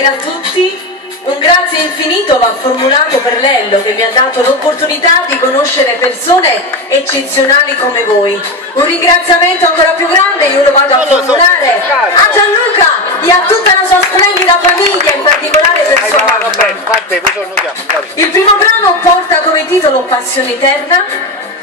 buonasera a tutti. Un grazie infinito va formulato per Lello che mi ha dato l'opportunità di conoscere persone eccezionali come voi. Un ringraziamento ancora più grande io lo vado a formulare a Gianluca e a tutta la sua splendida famiglia, in particolare per sua mamma. Il primo brano porta come titolo Passione Eterna,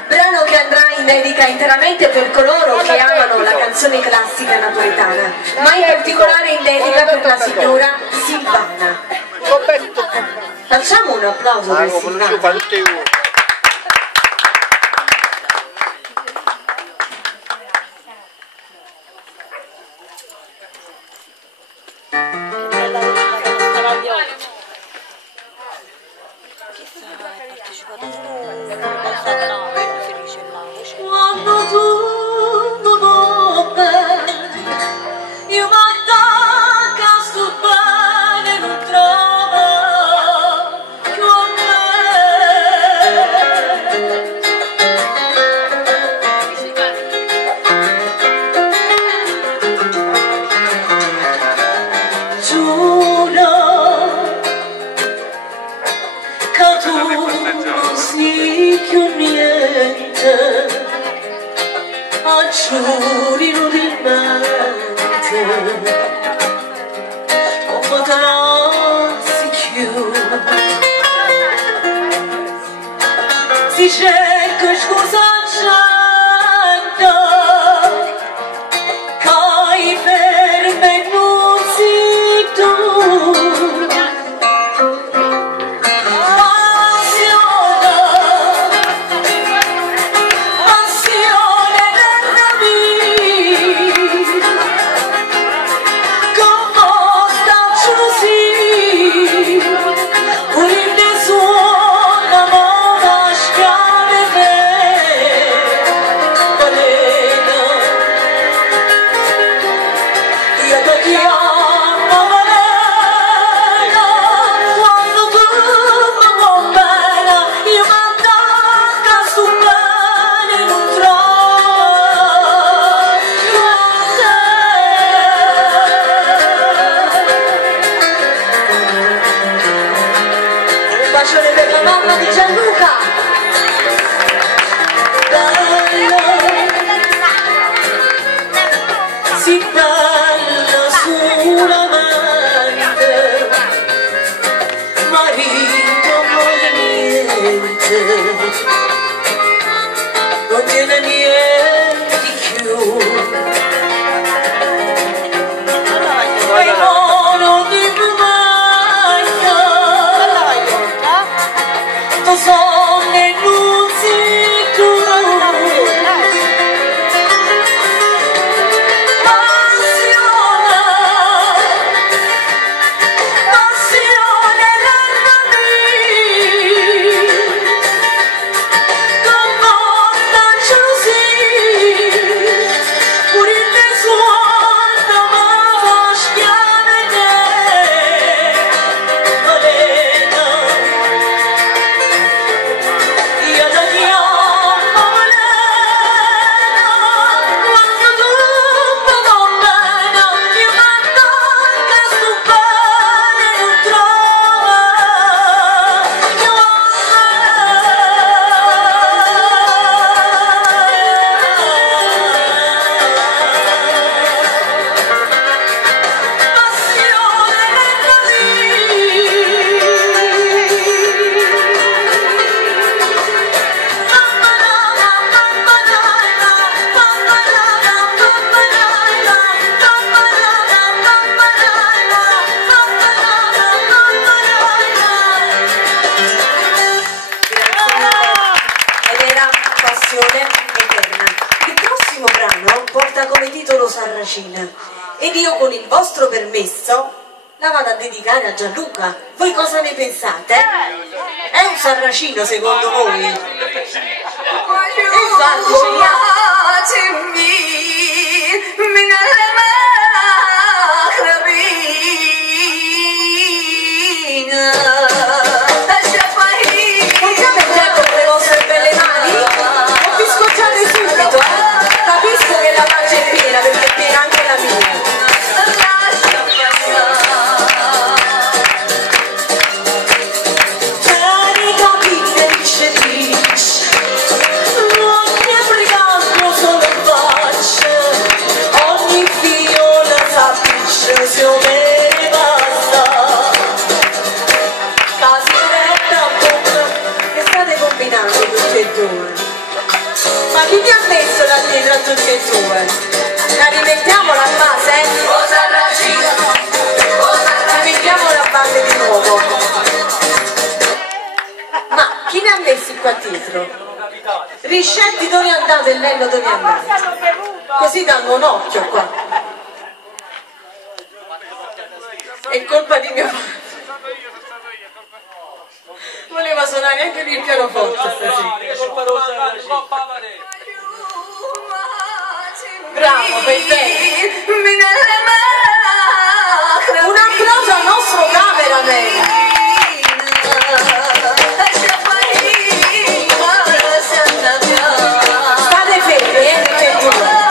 brano che andrà in dedica interamente per coloro che amano la canzone classica napoletana, ma in particolare in dedica per la signora Silvana. Facciamo un applauso per Silvana. Quando tutto va bene, io m'attacco a sto bene, non trovo con me. Giuro che tu non sei più niente, giuri inutilmente, come te non si chiude. Si cerca scusa gente, che per me non sei tu. Per la mamma di Gianluca. Bella, sì bella solamente, marito niente, non tiene niente di più. E non ti sonne non si tu. Passione con molta gelosia, pure il suono ma schiave Eterna. Il prossimo brano porta come titolo Sarracina ed io con il vostro permesso la vado a dedicare a Gianluca. Voi cosa ne pensate? È un sarracino secondo voi? Infatti capisco che la pace è piena, perché è piena anche la mia. tutti e due. La rimettiamo la base? Rimettiamo la base di nuovo. Ma chi ne ha messi qua dietro? Riscetti, dove è andato? E Lello dove è andato? Così danno un occhio qua. È colpa di mio padre. Voleva suonare anche lui il pianoforte stasera. Bravo, per te. Un applauso al nostro cameraman. State fermi, tutti e due.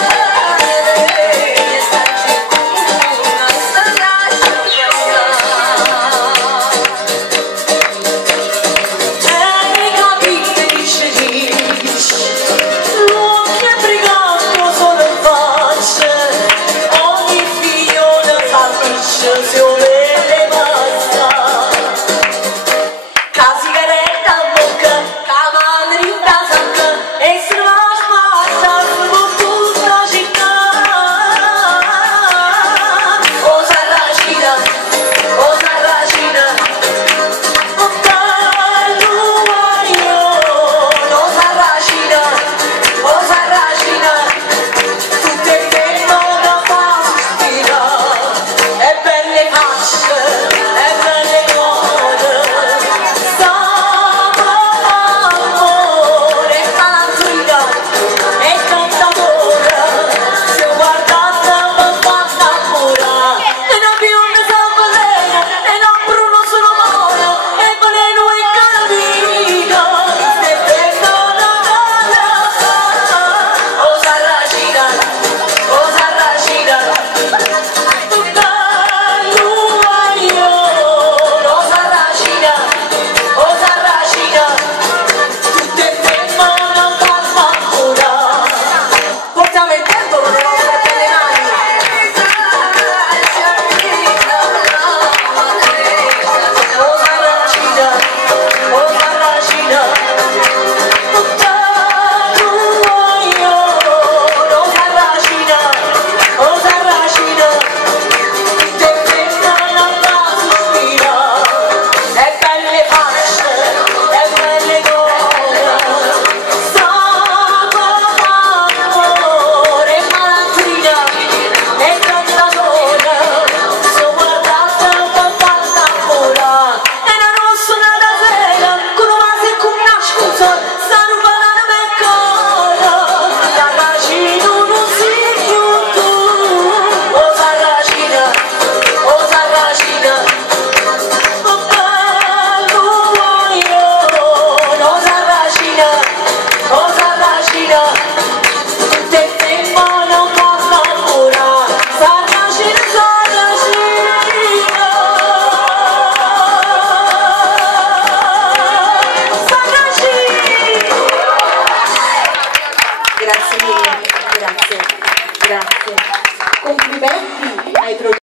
Grazie mille, grazie. Complimenti ai produttori.